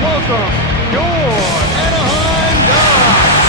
welcome your Anaheim Ducks.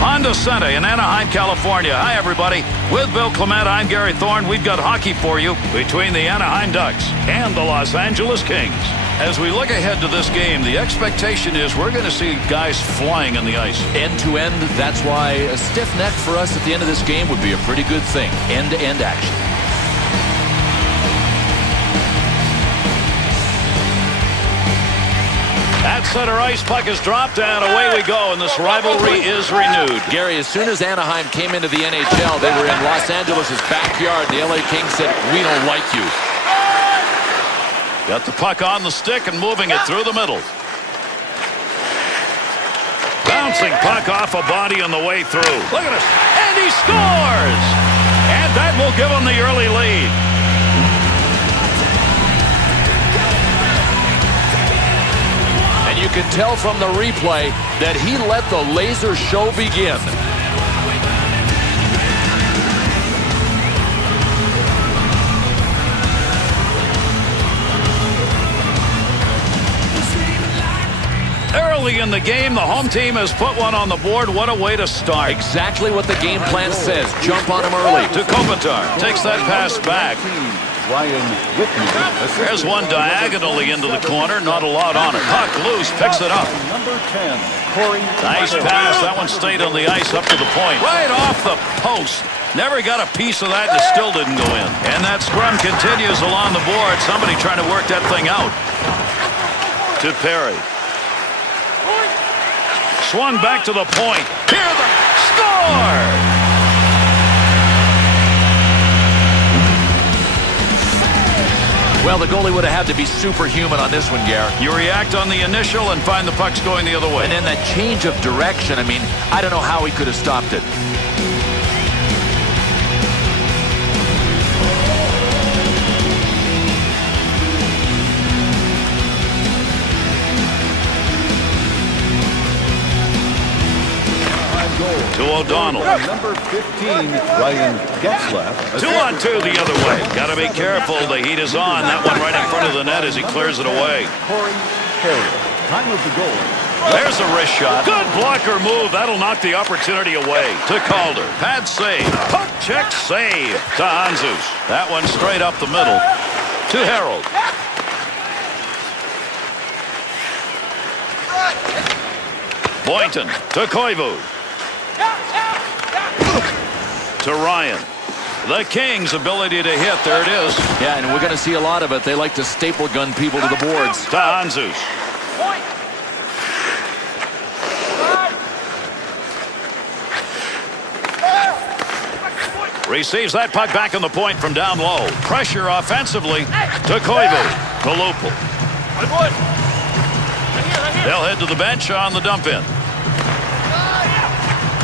Honda Center in Anaheim, California. Hi, everybody. With Bill Clement, I'm Gary Thorne. We've got hockey for you between the Anaheim Ducks and the Los Angeles Kings. As we look ahead to this game, the expectation is we're going to see guys flying on the ice. End to end, that's why a stiff neck for us at the end of this game would be a pretty good thing. End-to-end action. At center ice, puck is dropped, and away we go, and this rivalry is renewed. Gary, as soon as Anaheim came into the NHL, they were in Los Angeles' backyard. The LA Kings said, "We don't like you." Got the puck on the stick and moving it through the middle. Bouncing puck off a body on the way through. Look at this. And he scores! And that will give him the early lead. And you can tell from the replay that he let the laser show begin. Early in the game, the home team has put one on the board. What a way to start. Exactly what the game plan says. Jump on him early. To Kopitar. Takes that pass back. There's one diagonally into the corner. Not a lot on it. Puck loose. Picks it up. Nice pass. That one stayed on the ice up to the point. Right off the post. Never got a piece of that and it still didn't go in. And that scrum continues along the board. Somebody trying to work that thing out. To Perry. Swung back to the point. Here the score! Well, the goalie would have had to be superhuman on this one, Garrett. You react on the initial and find the puck's going the other way. And then that change of direction, I mean, I don't know how he could have stopped it. To O'Donnell. Number 15, Ryan Getzlaff. 2-on-2 the other way. Got to be careful. The heat is on. That one right in front of the net as he clears it away. Corey Perry. Time of the goal. There's a wrist shot. Good blocker move. That'll knock the opportunity away. To Calder. Pad save. Puck check save. To Hanzus. That one straight up the middle. To Harold. Boynton. To Koivu. To Ryan. The Kings' ability to hit. There it is. Yeah, and we're going to see a lot of it. They like to staple gun people to the boards. To Hanzus. Receives that puck back on the point from down low. Pressure offensively to Koivu. To Lupul. They'll head to the bench on the dump in.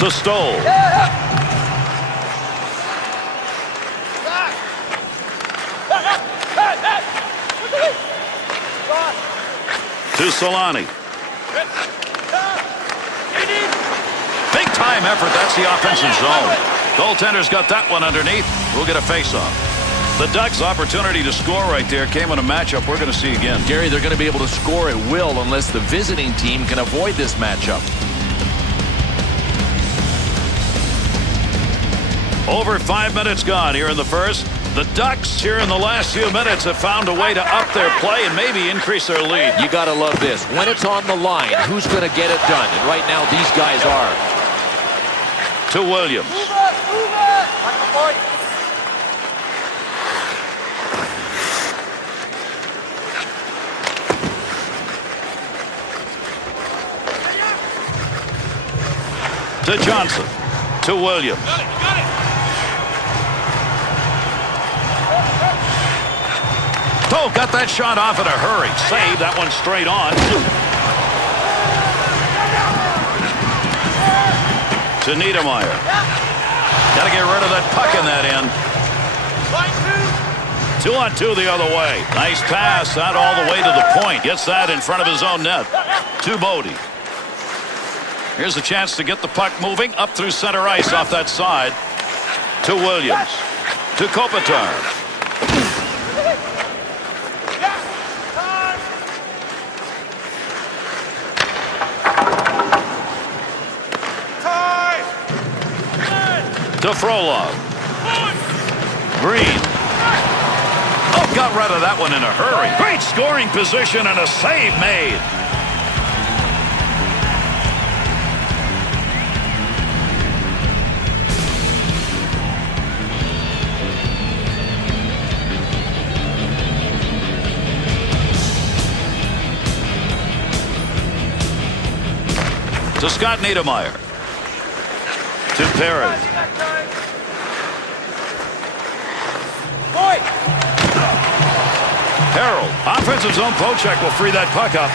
To Stoll. To Solani. Big time effort. That's the offensive zone. Goaltender's got that one underneath. We'll get a face-off. The Ducks' opportunity to score right there came in a matchup we're going to see again. Gary, they're going to be able to score at will unless the visiting team can avoid this matchup. Over 5 minutes gone here in the first. The Ducks here in the last few minutes have found a way to up their play and maybe increase their lead. You got to love this. When it's on the line, who's going to get it done? And right now, these guys are. To Williams. To Johnson. To Williams. Oh, got that shot off in a hurry. Save that one straight on. To Niedermeyer. Got to get rid of that puck in that end. To 2-on-2 the other way. Nice pass. That all the way to the point. Gets that in front of his own net. To Bodie. Here's a chance to get the puck moving up through center ice off that side. To Williams. To Kopitar. To Frolov. Green. Oh, got rid of that one in a hurry. Great scoring position and a save made. To Scott Niedermayer. To Perry. Harold, offensive zone poke-check will free that puck up.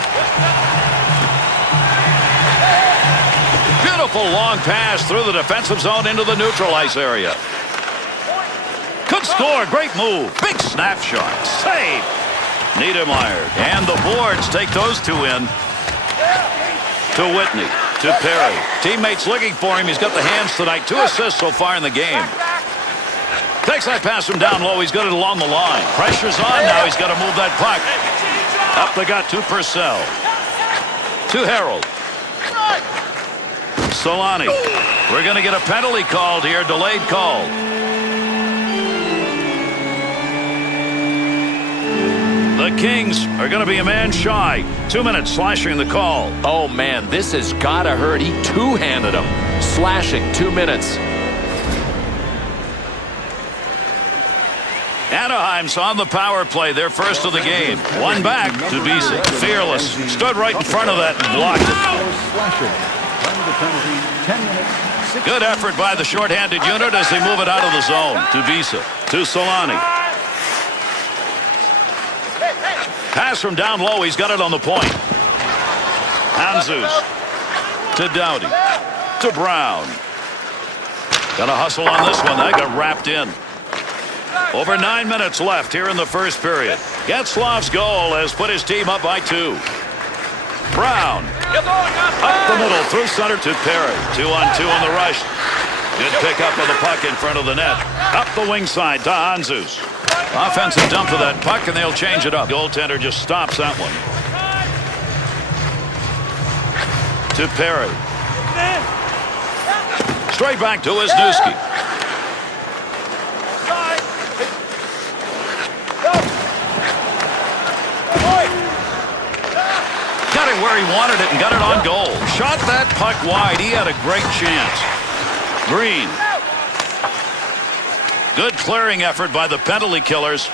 Beautiful long pass through the defensive zone into the neutral ice area. Could score, great move, big snapshot, save. Niedermayer, and the boards take those two in. To Whitney, to Perry. Teammates looking for him, he's got the hands tonight, 2 assists so far in the game. Takes that pass from down low. He's got it along the line. Pressure's on now. He's got to move that puck. Up the gut to Purcell. To Harold. Solani. We're going to get a penalty called here. Delayed call. The Kings are going to be a man shy. 2 minutes slashing the call. Oh, man, this has got to hurt. He two-handed him. Slashing, 2 minutes. Anaheim's on the power play. Their first of the game. One back to Bisa. Fearless. Stood right in front of that and blocked it. Good effort by the shorthanded unit as they move it out of the zone. To Bisa. To Solani. Pass from down low. He's got it on the point. Hanzus. To Doughty. To Brown. Got a hustle on this one. That got wrapped in. Over 9 minutes left here in the first period. Getzlaf's goal has put his team up by 2. Brown. Up the middle through center to Perry. 2-on-2 on the rush. Good pickup of the puck in front of the net. Up the wing side to Hanzus. Offensive dump of that puck and they'll change it up. Goaltender just stops that one. To Perry. Straight back to Wisniewski. Got it where he wanted it and got it on goal. Shot that puck wide. He had a great chance. Green. Good clearing effort by the penalty killers.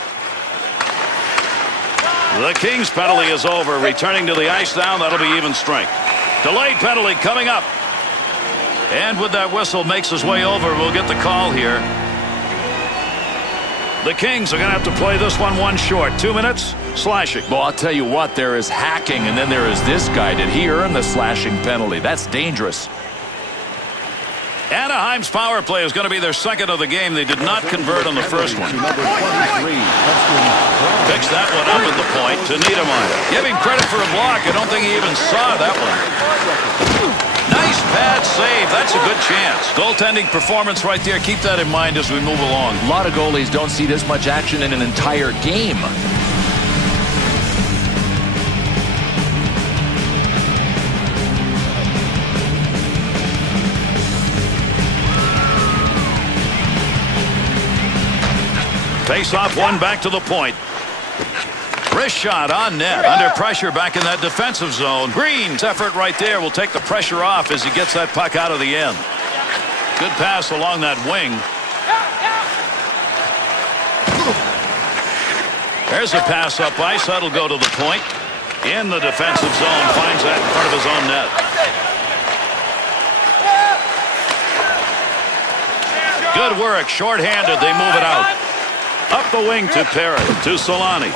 The Kings penalty is over. Returning to the ice now. That'll be even strength. Delayed penalty coming up. And with that whistle makes his way over, we'll get the call here. The Kings are going to have to play this one short. 2 minutes, slashing. Well, I'll tell you what, there is hacking, and then there is this guy. Did he earn the slashing penalty? That's dangerous. Anaheim's power play is going to be their second of the game. They did not convert on the first one. Picks that one up at the point to Niedermayer. Give him credit for a block. I don't think he even saw that one. Nice pad save. That's a good chance. Goaltending performance right there. Keep that in mind as we move along. A lot of goalies don't see this much action in an entire game. Face off one back to the point. Wrist shot on net. Under pressure back in that defensive zone. Green's effort right there will take the pressure off as he gets that puck out of the end. Good pass along that wing. There's a pass up ice. That'll go to the point. In the defensive zone. Finds that in front of his own net. Good work. Short-handed. They move it out. Up the wing to Perry. To Solani.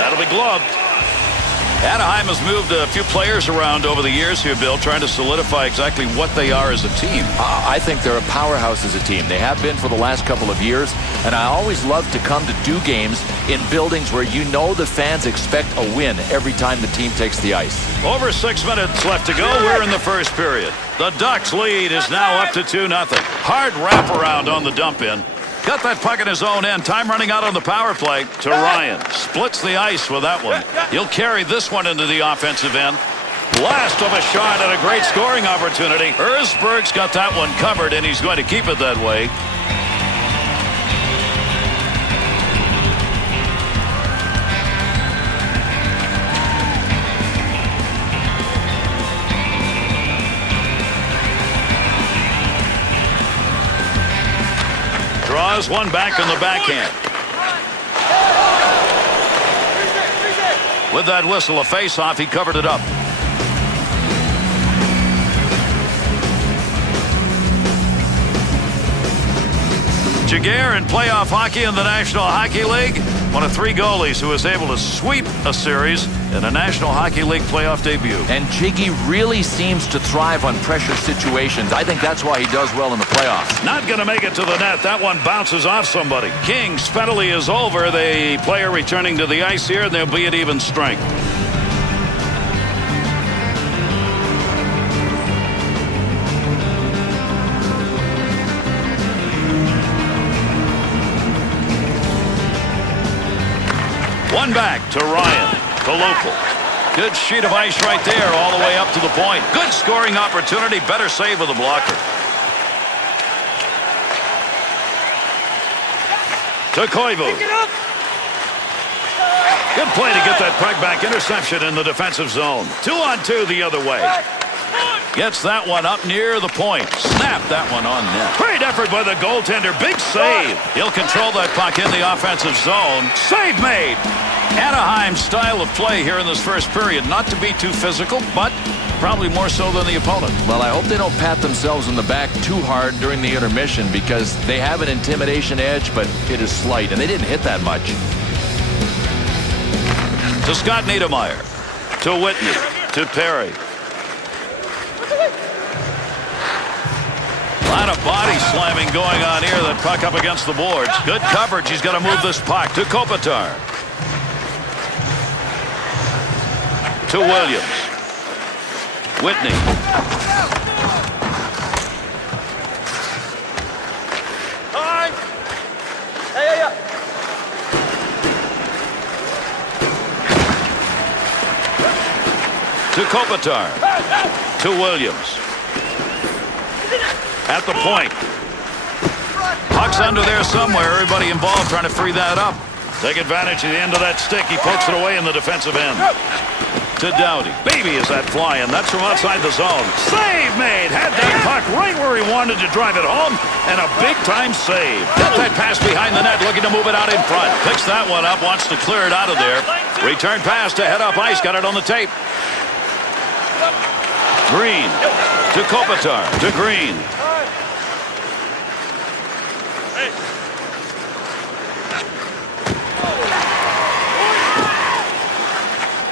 That'll be gloved. Anaheim has moved a few players around over the years here, Bill, trying to solidify exactly what they are as a team. I think they're a powerhouse as a team. They have been for the last couple of years, and I always love to come to do games in buildings where you know the fans expect a win every time the team takes the ice. Over 6 minutes left to go. We're in the first period. The Ducks' lead is now up to 2-0. Hard wraparound on the dump-in. Got that puck in his own end. Time running out on the power play to Ryan. Splits the ice with that one. He'll carry this one into the offensive end. Blast of a shot and a great scoring opportunity. Erzberg's got that one covered, and he's going to keep it that way. Draws one back in the backhand. With that whistle, a face-off, he covered it up. Jaguar in playoff hockey in the National Hockey League. One of 3 goalies who was able to sweep a series in a National Hockey League playoff debut. And Jiggy really seems to thrive on pressure situations. I think that's why he does well in the playoffs. Not going to make it to the net. That one bounces off somebody. King's penalty is over. The player returning to the ice here, and they'll be at even strength. One back to Ryan, the local. Good sheet of ice right there all the way up to the point. Good scoring opportunity. Better save with the blocker. To Koivu. Good play to get that puck back. Interception in the defensive zone. 2-on-2 the other way. Gets that one up near the point. Snap that one on net. Great effort by the goaltender. Big save. He'll control that puck in the offensive zone. Save made. Anaheim's style of play here in this first period. Not to be too physical, but probably more so than the opponent. Well, I hope they don't pat themselves on the back too hard during the intermission because they have an intimidation edge, but it is slight, and they didn't hit that much. To Scott Niedermayer. To Whitney. To Perry. A lot of body slamming going on here. That puck up against the boards. Good coverage. He's got to move this puck to Kopitar. To Williams. Whitney. To Kopitar. To Williams. At the point. Puck's under there somewhere. Everybody involved trying to free that up. Take advantage of the end of that stick. He pokes it away in the defensive end. To Doughty. Baby, is that flying. That's from outside the zone. Save made. Had that puck right where he wanted to drive it home. And a big-time save. Got that pass behind the net, looking to move it out in front. Picks that one up, wants to clear it out of there. Return pass to head up ice. Got it on the tape. Green. To Kopitar. To Green.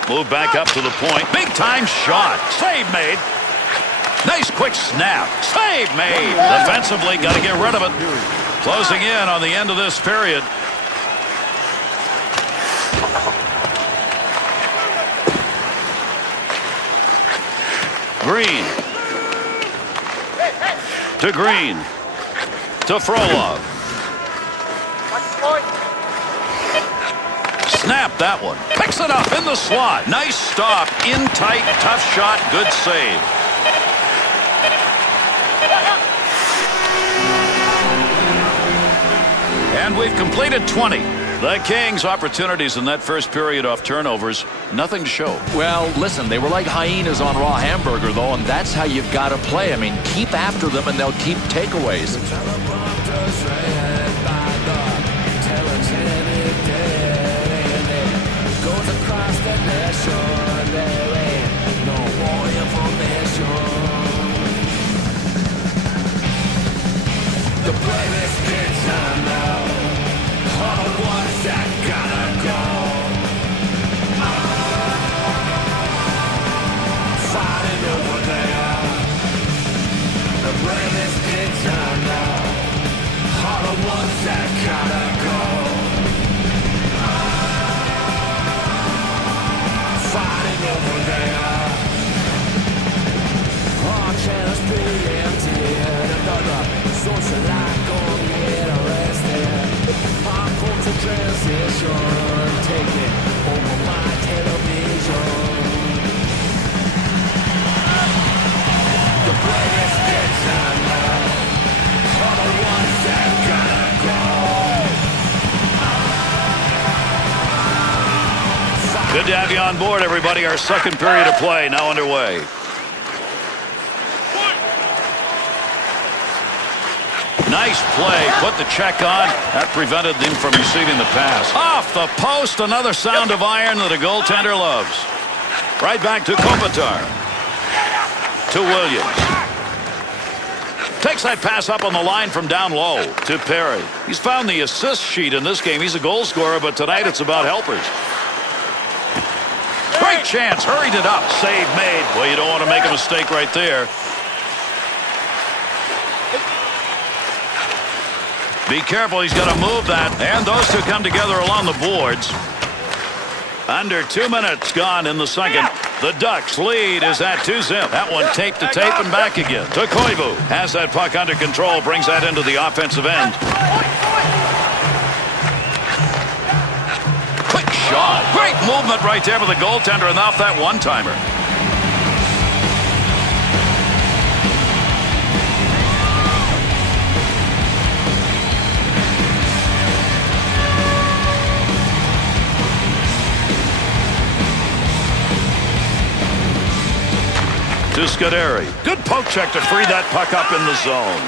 Move back up to the point. Big time shot. Save made. Nice quick snap. Save made. Defensively, got to get rid of it. Closing in on the end of this period. Green. To Green. To Frolov. Snap that one. Picks it up in the slot. Nice stop. In tight. Tough shot. Good save. And we've completed 20. The Kings' opportunities in that first period off turnovers. Nothing to show. Well, listen, they were like hyenas on raw hamburger, though, and that's how you've got to play. I mean, keep after them, and they'll keep takeaways. Good to have you on board, everybody. Our second period of play now underway. Nice play. Put the check on. That prevented him from receiving the pass. Off the post. Another sound of iron that a goaltender loves. Right back to Kopitar. To Williams. Takes that pass up on the line from down low to Perry. He's found the assist sheet in this game. He's a goal scorer, but tonight it's about helpers. Great chance. Hurried it up. Save made. Well, you don't want to make a mistake right there. Be careful. He's got to move that. And those two come together along the boards. Under 2 minutes gone in the second. The Ducks lead is at 2-0. That one tape to tape and back again. To Koivu. Has that puck under control. Brings that into the offensive end. Quick shot. Great movement right there with the goaltender and off that one-timer. To Scuderi. Good poke check to free that puck up in the zone.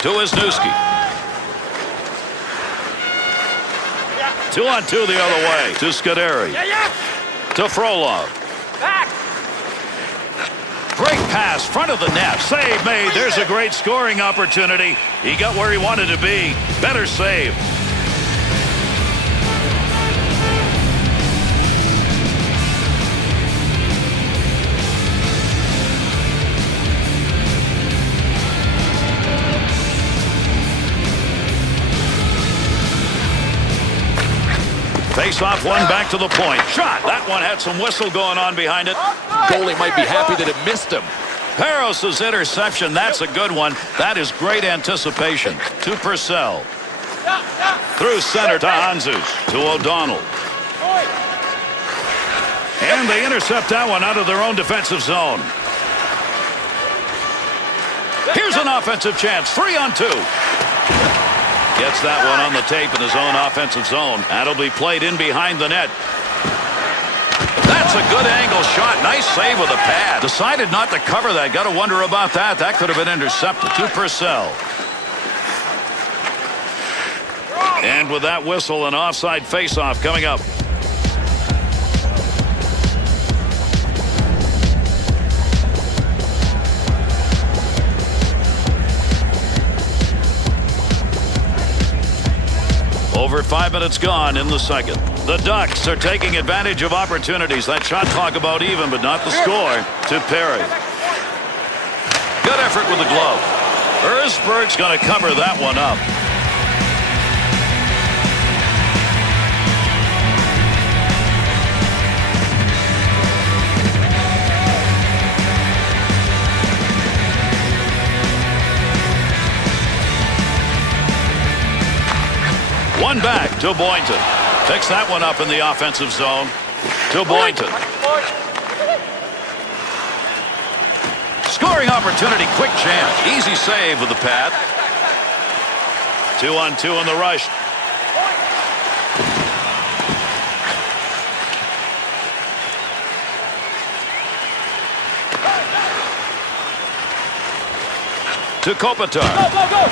To Wisniewski. 2-on-2 the other way. To Scuderi. To Frolov. Great pass, front of the net. Save made. There's a great scoring opportunity. He got where he wanted to be. Better save. Face off one back to the point. Shot. That one had some whistle going on behind it. Goalie might be happy that it missed him. Parros' interception. That's a good one. That is great anticipation. To Purcell. Through center to Hanzus. To O'Donnell. And they intercept that one out of their own defensive zone. Here's an offensive chance. 3-on-2. Gets that one on the tape in his own offensive zone. That'll be played in behind the net. That's a good angle shot. Nice save with a pad. Decided not to cover that. Got to wonder about that. That could have been intercepted. To Purcell. And with that whistle, an offside faceoff coming up. Over 5 minutes gone in the second. The Ducks are taking advantage of opportunities. That shot clock about even, but not the score. To Perry. Good effort with the glove. Erzberg's going to cover that one up. One back to Boynton. Picks that one up in the offensive zone. To Boynton. Scoring opportunity. Quick chance. Easy save with the pad. 2-on-2 in the rush. To Kopitar. Go.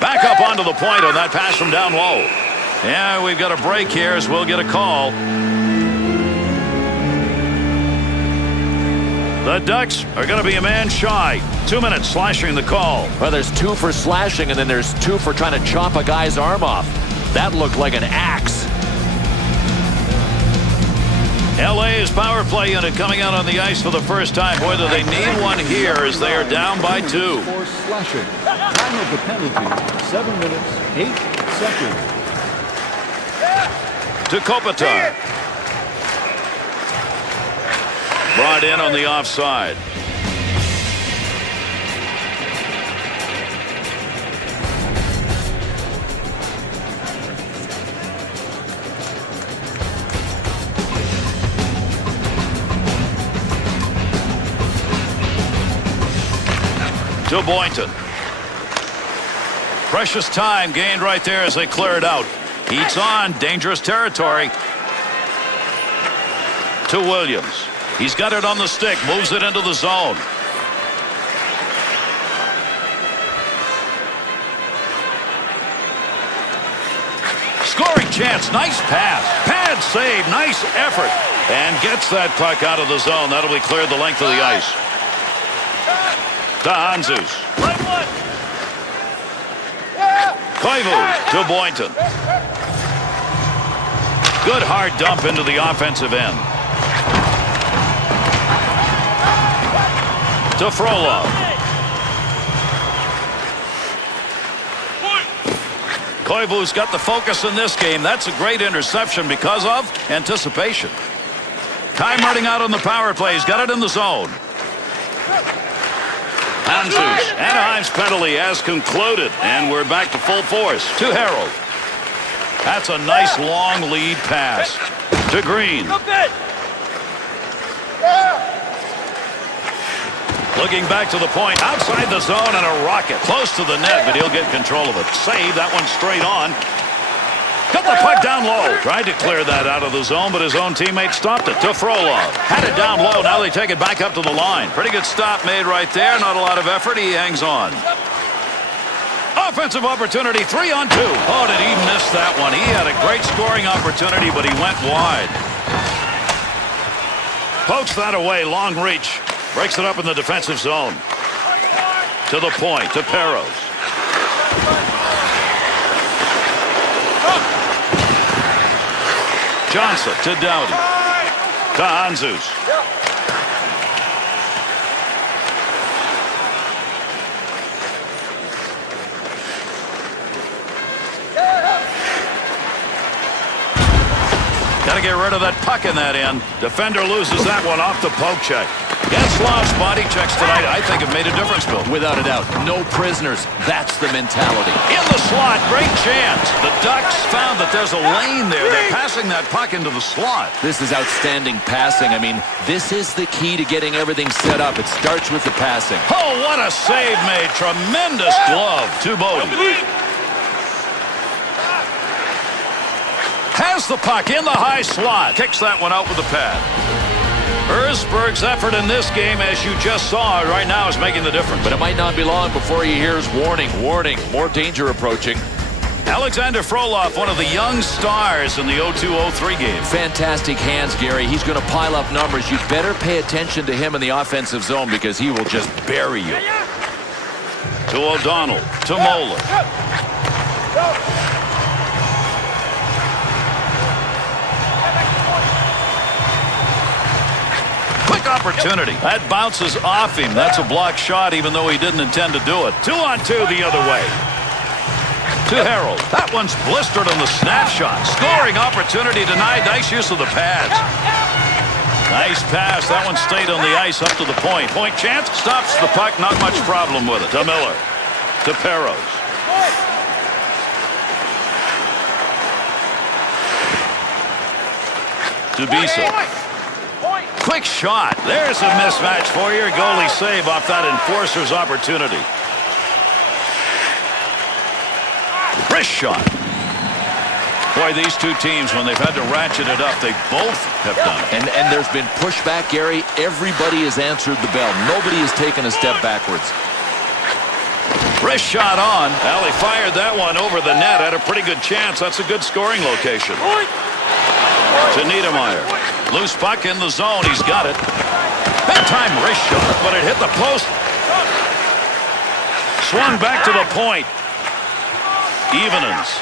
Back up onto the point on that pass from down low. Yeah, we've got a break here as we'll get a call. The Ducks are going to be a man shy. 2 minutes slashing the call. Well, there's 2 for slashing, and then there's 2 for trying to chop a guy's arm off. That looked like an axe. LA's power play unit coming out on the ice for the first time. Boy, do they need one here as they are down by 2. For slashing. Time of the penalty, 7 minutes, 8 seconds. To Kopitar. Brought in on the offside. to Boynton. Precious time gained right there as they clear it out. Heats on, dangerous territory. To Williams. He's got it on the stick, moves it into the zone. Scoring chance, nice pass. Pad save, nice effort. And gets that puck out of the zone. That'll be cleared the length of the ice. To Hanzus. Koivu to Boynton. Good hard dump into the offensive end. To Frolov. Koivu's got the focus in this game. That's a great interception because of anticipation. Time running out on the power play. He's got it in the zone. Hanzus. Anaheim's penalty has concluded, and we're back to full force. To Harold. That's a nice long lead pass. To Green. Looking back to the point, outside the zone, and a rocket. Close to the net, but he'll get control of it. Save, that one straight on. Got the puck down low. Tried to clear that out of the zone, but his own teammate stopped it. To Frolov. Had it down low, now they take it back up to the line. Pretty good stop made right there. Not a lot of effort, he hangs on. Offensive opportunity, 3-on-2. Oh, did he miss that one? He had a great scoring opportunity, but he went wide. Pokes that away, long reach. Breaks it up in the defensive zone. To the point, to Peros. Johnson to Doughty. To Hanzus. Got to get rid of that puck in that end. Defender loses that one off the poke check. Getzlaf's body checks tonight, I think, have made a difference, Bill. Without a doubt. No prisoners. That's the mentality. In the slot. Great chance. The Ducks found that there's a lane there. They're passing that puck into the slot. This is outstanding passing. I mean, this is the key to getting everything set up. It starts with the passing. Oh, what a save made. Tremendous glove. To Bodie. Has the puck in the high slot. Kicks that one out with the pad. Erzberg's effort in this game, as you just saw right now, is making the difference. But it might not be long before he hears warning, warning, more danger approaching. Alexander Frolov, one of the young stars in the 0-2-0-3 game. Fantastic hands, Gary. He's going to pile up numbers. You better pay attention to him in the offensive zone because he will just bury you. To O'Donnell. To Moeller. Quick opportunity. That bounces off him. That's a block shot, even though he didn't intend to do it. 2-on-2 the other way. To Harold. That one's blistered on the snapshot. Scoring opportunity denied. Nice use of the pads. Nice pass. That one stayed on the ice up to the point. Point chance. Stops the puck. Not much problem with it. To Miller. To Peros. To Bisa. Quick shot. There's a mismatch for you. Goalie save off that enforcer's opportunity. Wrist shot. Boy, these two teams, when they've had to ratchet it up, they both have done it. And there's been pushback, Gary. Everybody has answered the bell. Nobody has taken a step backwards. Wrist shot on. Well, he fired that one over the net. Had a pretty good chance. That's a good scoring location. To Niedermeyer. Loose puck in the zone. He's got it. Big time wrist shot, but it hit the post. Swung back to the point. Evenens.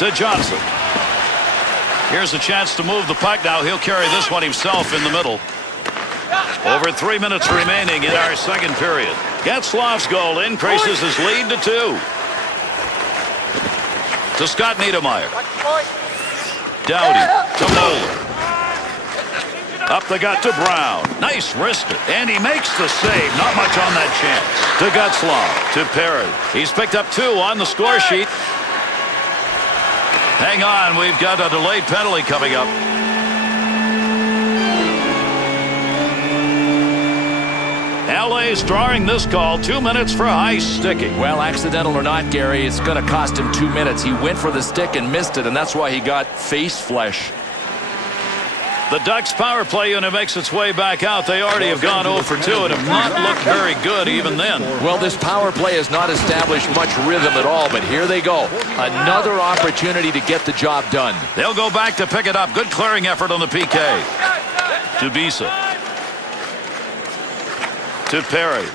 To Johnson. Here's a chance to move the puck now. He'll carry this one himself in the middle. Over 3 minutes remaining in our second period. Getzlaf's goal increases his lead to 2. To Scott Niedermeyer. Doughty to Moeller. Up the gut to Brown. Nice wrister. And he makes the save. Not much on that chance. To Getzlaf. To Perry. He's picked up 2 on the score sheet. Hang on. We've got a delayed penalty coming up. LA's drawing this call. 2 minutes for high sticking. Well, accidental or not, Gary, it's going to cost him 2 minutes. He went for the stick and missed it, and that's why he got face flesh. The Ducks power play unit makes its way back out. They already have gone 0 for 2 and have not looked very good even then. Well, this power play has not established much rhythm at all, but here they go. Another opportunity to get the job done. They'll go back to pick it up. Good clearing effort on the PK. To Bisa. To Perry.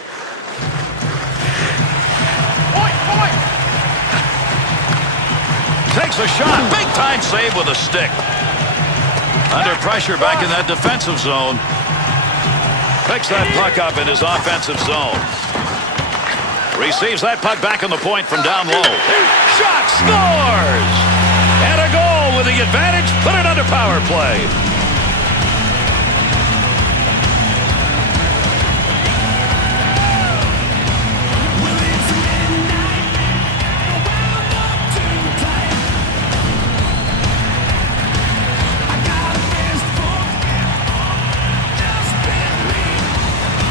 Takes a shot. Big time save with a stick. Under pressure back in that defensive zone. Picks that puck up in his offensive zone. Receives that puck back on the point from down low. Shot, scores! And a goal with the advantage. Put it under power play.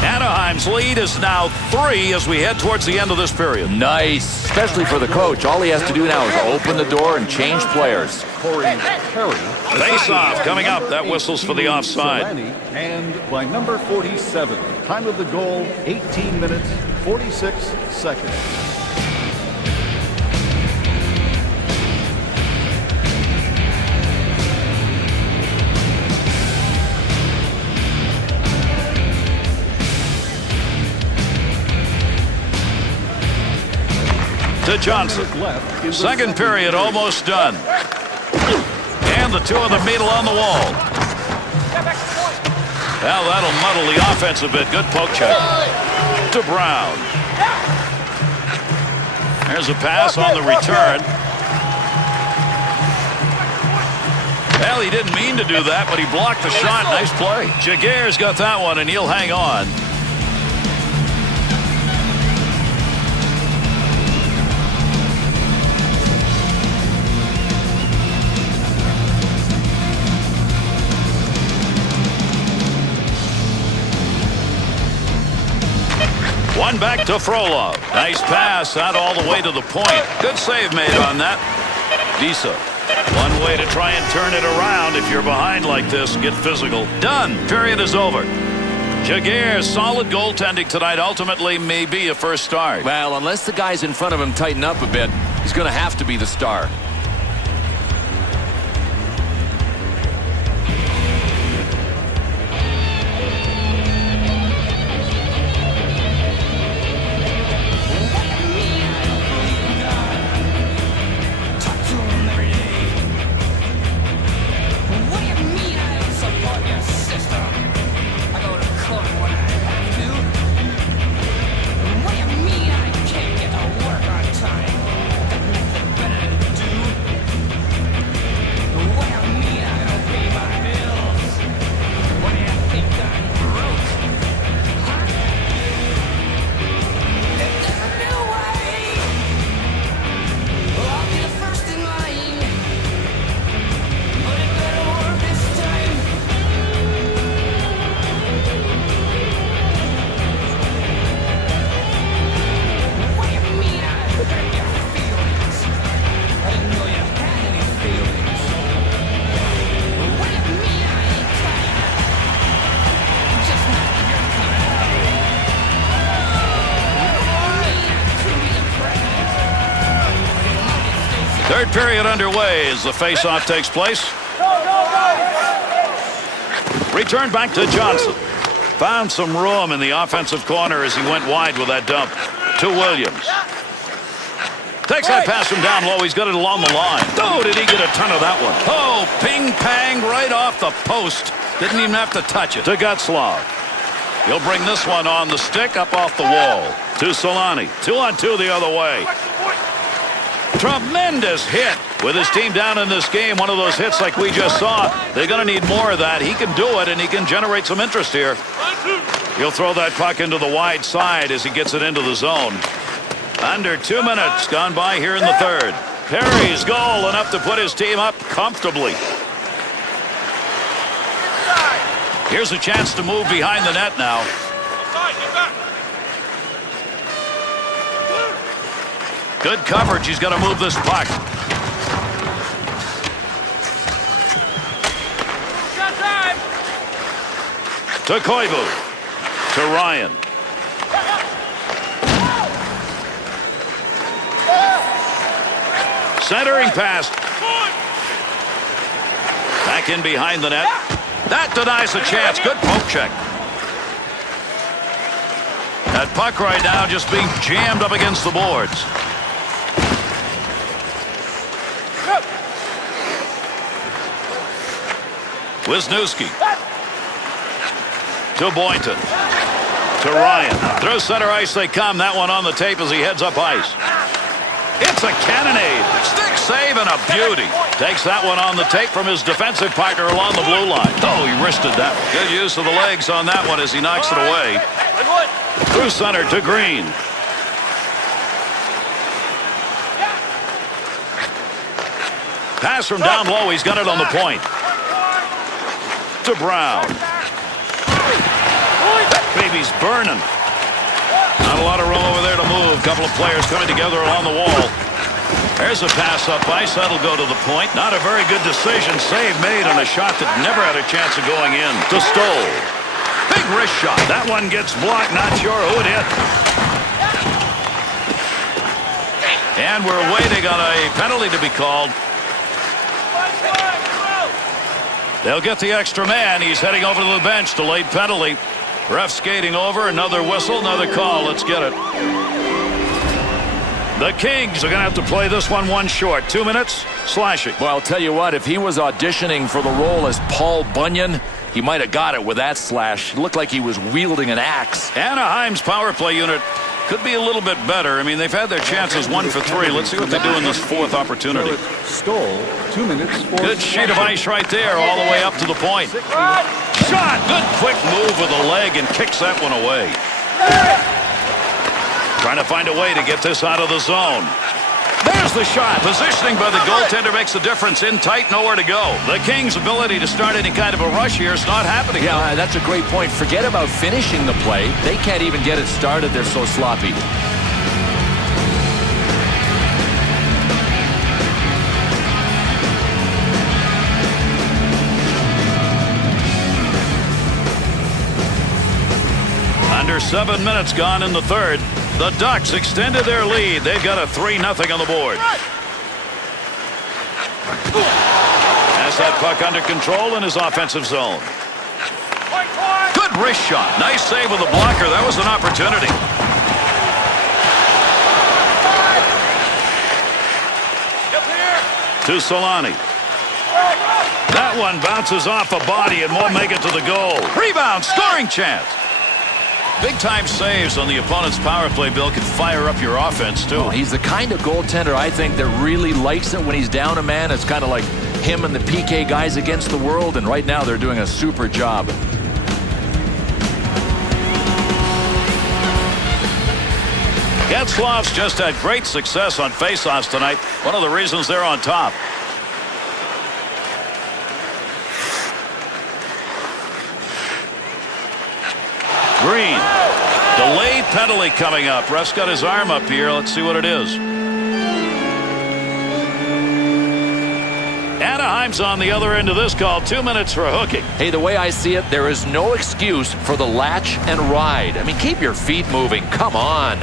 Anaheim's lead is now 3 as we head towards the end of this period. Nice, especially for the coach. All he has to do now is open the door and change players. Face-off coming up. That whistles for the offside. And by number 47, time of the goal, 18 minutes, 46 seconds. To Johnson. Second period almost done. And the two of them meet along the wall. Well, that'll muddle the offense a bit. Good poke check. To Brown. There's a pass on the return. Well, he didn't mean to do that, but he blocked the shot. Nice play. Jaguar's got that one, and he'll hang on. One back to Frolov. Nice pass out all the way to the point. Good save made on that. Bisa. One way to try and turn it around. If you're behind like this, get physical. Done. Period is over. Jaguar's solid goaltending tonight ultimately may be a first start. Well, unless the guys in front of him tighten up a bit, he's going to have to be the star. Third period underway as the face-off takes place. Return back to Johnson. Found some room in the offensive corner as he went wide with that dump. To Williams. Takes that pass from down low. He's got it along the line. Oh, did he get a ton of that one? Oh, ping-pang right off the post. Didn't even have to touch it. To Getzlaf. He'll bring this one on the stick up off the wall. To Solani. 2-on-2 the other way. Tremendous hit with his team down in this game. One of those hits like we just saw. They're going to need more of that. He can do it, and he can generate some interest here. He'll throw that puck into the wide side as he gets it into the zone. Under 2 minutes gone by here in the third. Perry's goal enough to put his team up comfortably. Here's a chance to move behind the net now. Good coverage. He's got to move this puck. To Koivu. To Ryan. Centering pass. Back in behind the net. That denies the chance. Good poke check. That puck right now just being jammed up against the boards. Wisniewski. To Boynton. To Ryan. Through center ice they come. That one on the tape as he heads up ice. It's a cannonade. Stick save and a beauty. Takes that one on the tape from his defensive partner along the blue line. Oh, he wristed that. Good use of the legs on that one as he knocks it away. Through center to Green. Pass from down low. He's got it on the point. To Brown. That baby's burning. Not a lot of room over there to move. Couple of players coming together along the wall. There's a pass up ice. That'll go to the point. Not a very good decision. Save made on a shot that never had a chance of going in. To Stoll. Big wrist shot. That one gets blocked. Not sure who it hit. And we're waiting on a penalty to be called. They'll get the extra man. He's heading over to the bench. Delayed penalty. Ref skating over. Another whistle. Another call. Let's get it. The Kings are going to have to play this one short. 2 minutes. Slashing. Well, I'll tell you what. If he was auditioning for the role as Paul Bunyan, he might have got it with that slash. It looked like he was wielding an axe. Anaheim's power play unit could be a little bit better. I mean, they've had their chances 1 for 3. Let's see what they do in this fourth opportunity. Stoll, 2 minutes. Good sheet of ice right there all the way up to the point. Shot. Good quick move with the leg and kicks that one away. Trying to find a way to get this out of the zone. There's the shot. Positioning by the goaltender makes a difference. In tight, nowhere to go. The Kings' ability to start any kind of a rush here is not happening. Yeah, that's a great point. Forget about finishing the play. They can't even get it started. They're so sloppy. Under 7 minutes gone in the third. The Ducks extended their lead. They've got a 3-0 on the board. Has that puck under control in his offensive zone. Good wrist shot. Nice save with the blocker. That was an opportunity. To Solani. That one bounces off a body and won't make it to the goal. Rebound. Scoring chance. Big-time saves on the opponent's power play, Bill, can fire up your offense, too. Oh, he's the kind of goaltender, I think, that really likes it when he's down a man. It's kind of like him and the PK guys against the world, and right now they're doing a super job. Getzlaf's just had great success on faceoffs tonight. One of the reasons they're on top. Green. Delayed penalty coming up. Ref's got his arm up here. Let's see what it is. Anaheim's on the other end of this call. 2 minutes for hooking. Hey, the way I see it, there is no excuse for the latch and ride. I mean, keep your feet moving. Come on.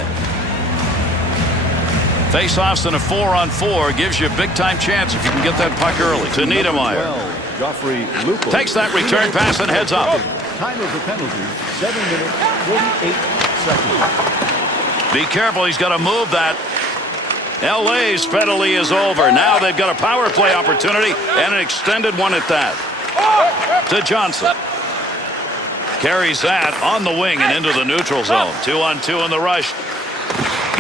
Face-offs in a 4-on-4 gives you a big-time chance if you can get that puck early. To Niedermeyer. Takes that return pass and heads up. Time of the penalty, 7 minutes, 48 seconds. Be careful. He's got to move that. LA's penalty is over. Now they've got a power play opportunity and an extended one at that. To Johnson. Carries that on the wing and into the neutral zone. 2-on-2 in the rush.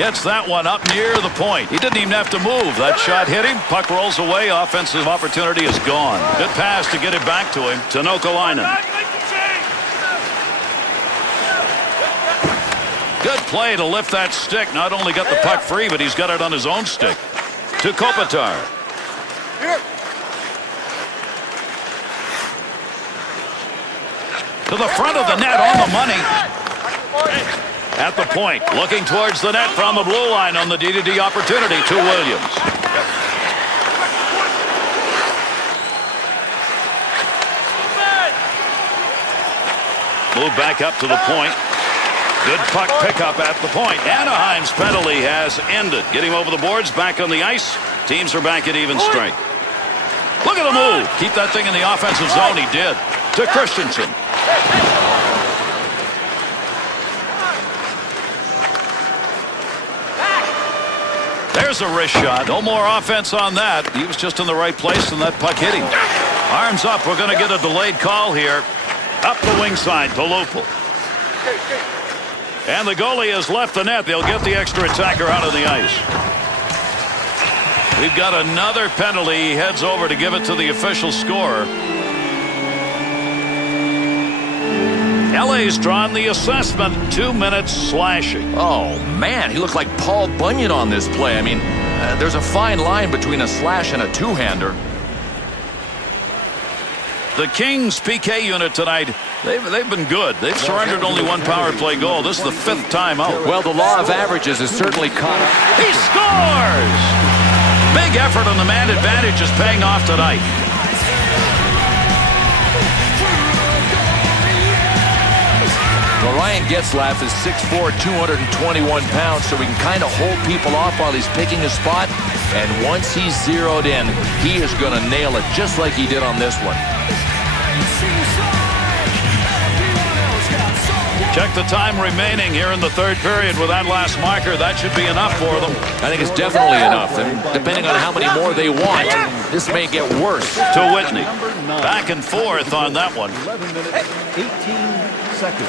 Gets that one up near the point. He didn't even have to move. That shot hit him. Puck rolls away. Offensive opportunity is gone. Good pass to get it back to him. To Nokalainen. Good play to lift that stick. Not only got the puck free, but he's got it on his own stick. To Kopitar. To the front of the net on the money. At the point, looking towards the net from the blue line on the D-to-D opportunity to Williams. Move back up to the point. Good puck pickup at the point. Anaheim's penalty has ended. Getting over the boards, back on the ice. Teams are back at even strength. Look at the move. Keep that thing in the offensive zone. He did. To Christensen. There's a wrist shot. No more offense on that. He was just in the right place and that puck hit him. Arms up. We're going to get a delayed call here. Up the wing side to Lopel. And the goalie has left the net. They'll get the extra attacker out of the ice. We've got another penalty. He heads over to give it to the official scorer. LA's drawn the assessment. 2 minutes slashing. Oh, man, he looked like Paul Bunyan on this play. I mean, there's a fine line between a slash and a two-hander. The Kings PK unit tonight, they've been good. They've surrendered only one power play goal. This is the 5th time out. Well, the law of averages is certainly caught up. He scores! Big effort on the man advantage is paying off tonight. Well, Ryan Getzlaf is 6'4", 221 pounds, so he can kind of hold people off while he's picking a spot. And once he's zeroed in, he is going to nail it just like he did on this one. Check the time remaining here in the 3rd period with that last marker. That should be enough for them. I think it's definitely enough. And depending on how many more they want, this may get worse. To Whitney. Back and forth on that one. 11 minutes, 18 seconds.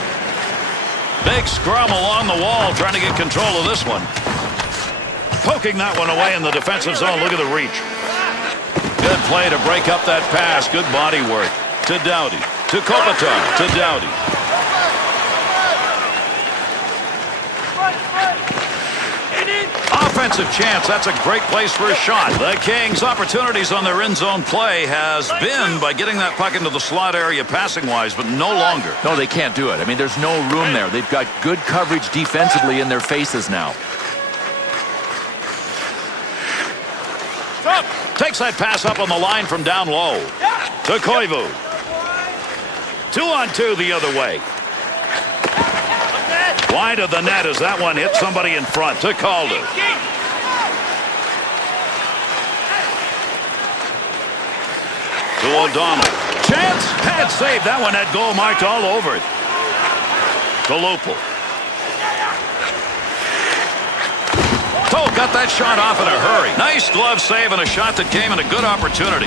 Big scrum along the wall trying to get control of this one. Poking that one away in the defensive zone. Look at the reach. Good play to break up that pass. Good body work. To Doughty. To Kopitar. To Doughty. Offensive chance. That's a great place for a shot. The Kings' opportunities on their end zone play has been by getting that puck into the slot area passing-wise, but no longer. No, they can't do it. I mean, there's no room there. They've got good coverage defensively in their faces now. Takes that pass up on the line from down low. To Koivu. 2-on-2 the other way. Wide of the net as that one hit somebody in front. To Calder. To O'Donnell. Chance. Pad save. That one had goal marked all over it. To Lopel. Got that shot off in a hurry. Nice glove save and a shot that came in a good opportunity.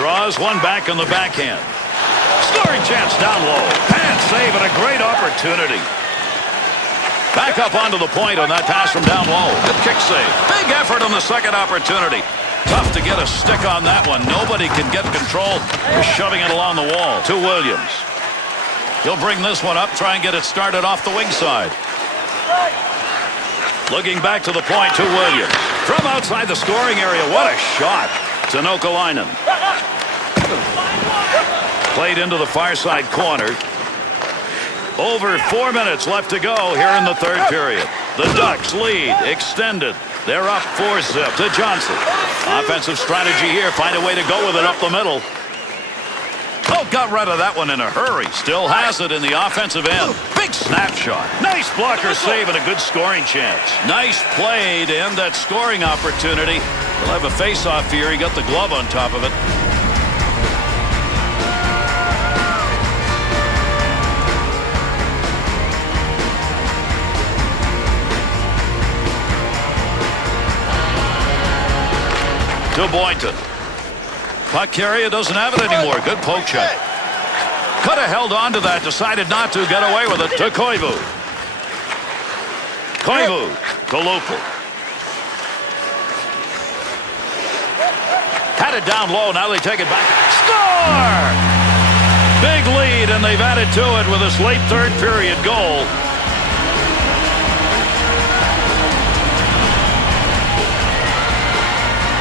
Draws one back on the backhand. Scoring chance down low. Pad save and a great opportunity. Back up onto the point on that pass from down low. Good kick save. Big effort on the second opportunity. Tough to get a stick on that one. Nobody can get control. Just shoving it along the wall. To Williams. He'll bring this one up, try and get it started off the wing side. Looking back to the point to Williams. From outside the scoring area. What a shot. To Nokalainen. Played into the far side corner. Over 4 minutes left to go here in the 3rd period. The Ducks lead extended. They're up 4-zip to Johnson. Offensive strategy here. Find a way to go with it up the middle. Oh, got rid of that one in a hurry. Still has it in the offensive end. Big snapshot. Nice blocker save and a good scoring chance. Nice play to end that scoring opportunity. We'll have a face-off here. He got the glove on top of it. To Boynton. Puck carrier doesn't have it anymore. Good poke check. Could have held on to that. Decided not to get away with it. To Koivu. Koivu. To Lopel. Had it down low. Now they take it back. Score! Big lead, and they've added to it with this late third period goal.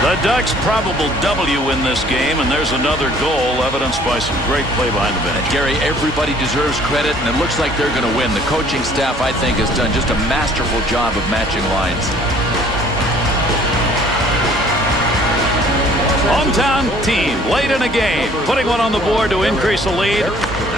The Ducks' probable W in this game, and there's another goal, evidenced by some great play behind the bench. Gary, everybody deserves credit, and it looks like they're going to win. The coaching staff, I think, has done just a masterful job of matching lines. Hometown team, late in a game, putting one on the board to increase the lead.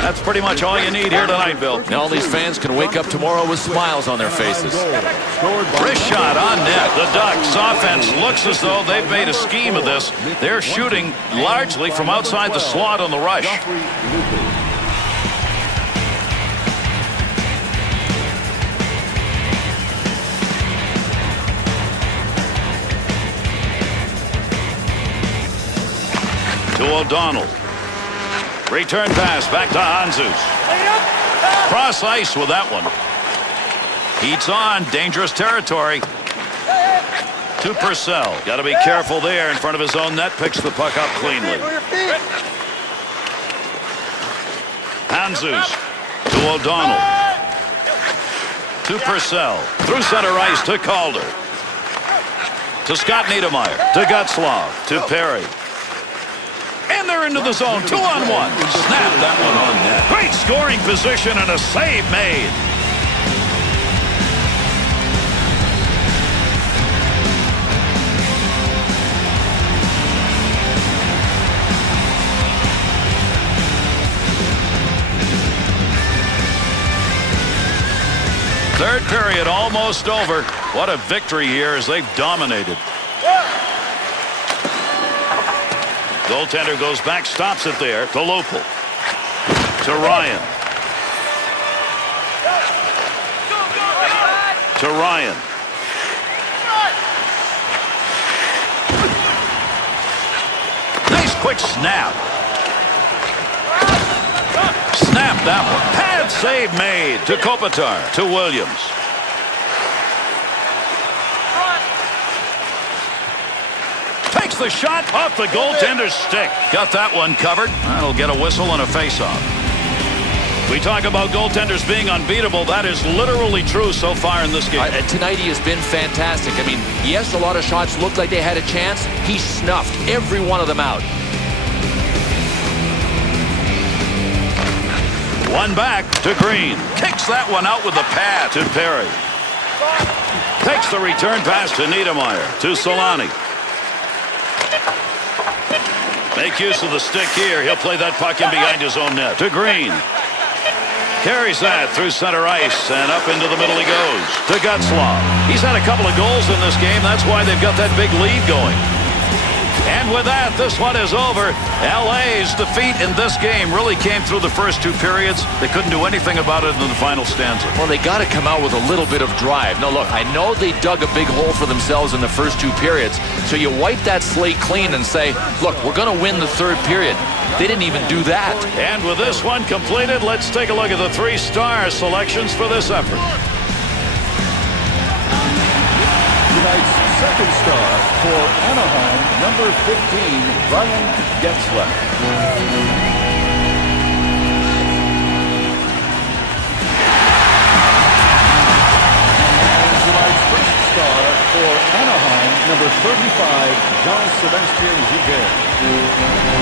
That's pretty much all you need here tonight, Bill. And all these fans can wake up tomorrow with smiles on their faces. Wrist shot on net. The Ducks offense looks as though they've made a scheme of this. They're shooting largely from outside the slot on the rush. To O'Donnell. Return pass back to Hanzus. Cross ice with that one. Heats on. Dangerous territory. To Purcell. Got to be careful there in front of his own net. Picks the puck up cleanly. Hanzus. To O'Donnell. To Purcell. Through center ice to Calder. To Scott Niedermayer. To Getzlaf. To Perry. And they're into the zone. 2-on-1. Snap that one on net. Great scoring position and a save made. Third period almost over. What a victory here as they've dominated. Goaltender goes back, stops it there to Lopel. To Ryan. To Ryan. Nice quick snap. Snap that one. Pad save made to Kopitar. To Williams. Takes the shot off the goaltender's stick. Got that one covered. That'll get a whistle and a face-off. We talk about goaltenders being unbeatable. That is literally true so far in this game. Tonight he has been fantastic. I mean, yes, a lot of shots looked like they had a chance. He snuffed every one of them out. One back to Green. Kicks that one out with the pad to Perry. Takes the return pass to Niedermayer. To Solani. Make use of the stick here. He'll play that puck in behind his own net. To Green. Carries that through center ice, and up into the middle he goes. To Getzlaf. He's had a couple of goals in this game. That's why they've got that big lead going. And with that, this one is over. LA's defeat in this game really came through the first two periods. They couldn't do anything about it in the final stanza. Well, they got to come out with a little bit of drive. Now, look, I know they dug a big hole for themselves in the first two periods. So you wipe that slate clean and say, look, we're going to win the third period. They didn't even do that. And with this one completed, let's take a look at the three-star selections for this effort. Tonight's second star for Anaheim, number 15, Ryan Getzlaf. And tonight's first star for Anaheim, number 35, Jean-Sébastien Giguère.